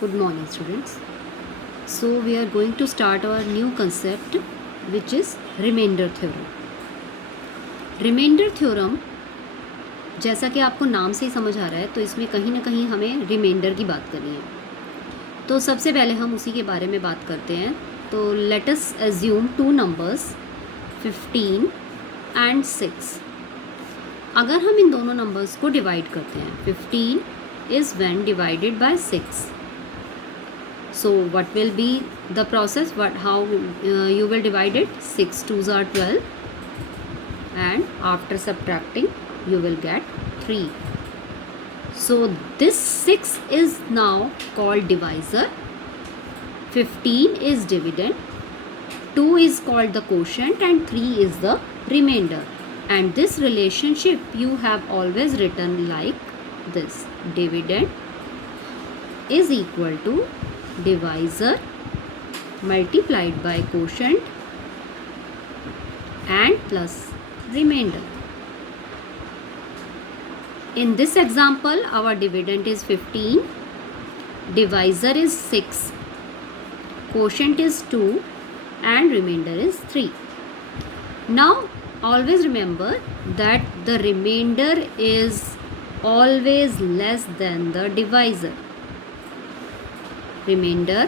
Good morning, students. So, we are going to start our new concept, which is remainder theorem. Remainder theorem, जैसा कि आपको नाम से ही समझ आ रहा है, तो इसमें कहीं ना कहीं हमें रिमाइंडर की बात करनी है. तो सबसे पहले हम उसी के बारे में बात करते हैं. तो let us assume two numbers 15 and 6. अगर हम इन दोनों नंबर्स को डिवाइड करते हैं, 15 is when divided by 6. So what will be the process? How you will divide it? 6 2s are 12, and after subtracting you will get 3. So this 6 is now called divisor, 15 is dividend, 2 is called the quotient, and 3 is the remainder. And this relationship you have always written like this: dividend is equal to divisor multiplied by quotient and plus remainder. In this example, our dividend is 15, divisor is 6, quotient is 2, and remainder is 3. Now always remember that the remainder is always less than the divisor. Remainder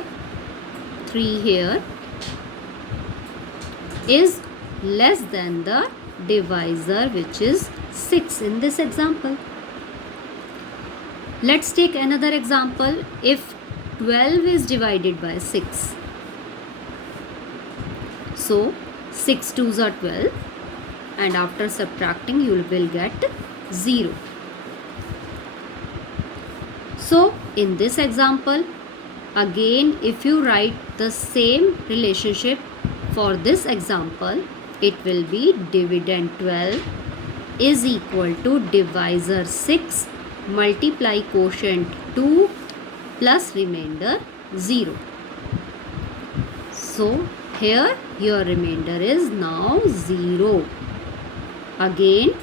3 here is less than the divisor, which is 6 in this example. Let's take another example. If 12 is divided by 6, so 6 2s are 12, and after subtracting you will get 0. So in this example, again, if you write the same relationship for this example, it will be dividend 12 is equal to divisor 6 multiply quotient 2 plus remainder 0. So here your remainder is now 0. Again,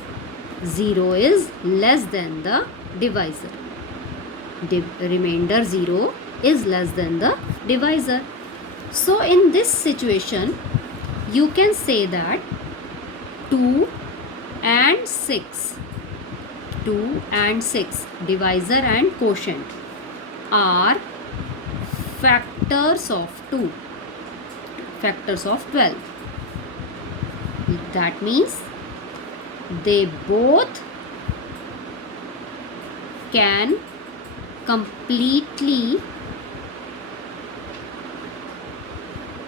0 is less than the divisor. Remainder 0 is less than the divisor. So in this situation you can say that 2 and 6 divisor and quotient are factors of 12. That means they both can completely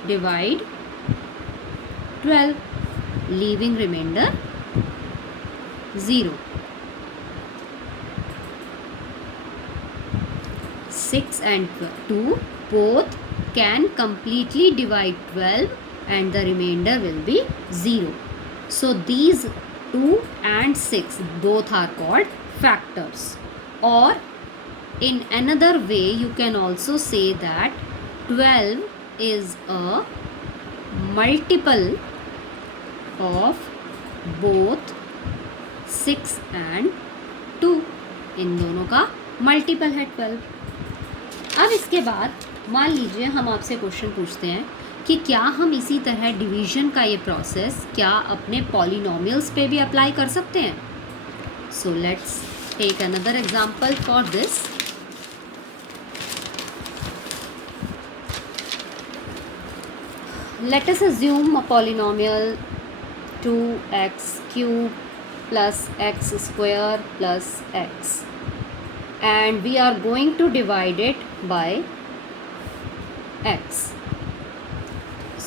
divide 12, leaving remainder 0. 6 and 2 both can completely divide 12, and the remainder will be 0. So these 2 and 6 both are called factors. Or in another way you can also say that 12 is a multiple of both 6 and 2. इन दोनों का multiple है 12. अब इसके बाद मान लीजिए हम आपसे क्वेश्चन पूछते हैं कि क्या हम इसी तरह डिवीजन का ये प्रोसेस क्या अपने पॉलिनोमियल्स पे भी अप्लाई कर सकते हैं. So let's take another example for this. Let us assume a polynomial 2x cube plus x square plus x, and we are going to divide it by x.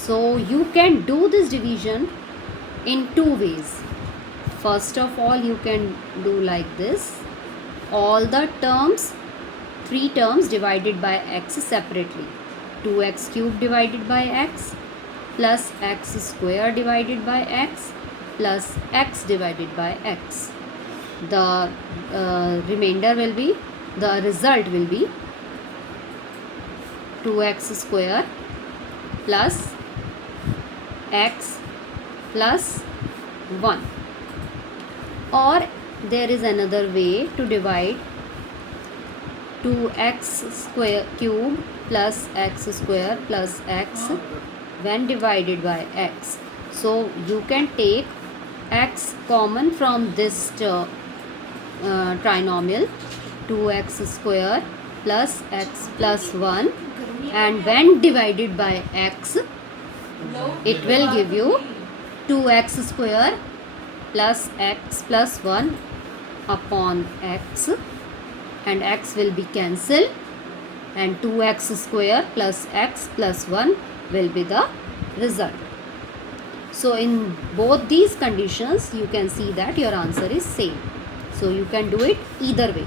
So you can do this division in two ways. First of all, you can do like this: all the terms, 3 terms divided by x separately. 2x cube divided by x plus x square divided by x plus x divided by x. The result will be 2x square plus x plus 1. Or there is another way to divide 2x square cube plus x square plus x when divided by x. So you can take x common from this trinomial, 2x square plus x plus 1, and when divided by x it will give you 2x square plus x plus 1 upon x, and x will be cancelled, and 2x square plus x plus 1 will be the result. So in both these conditions you can see that your answer is same. So you can do it either way.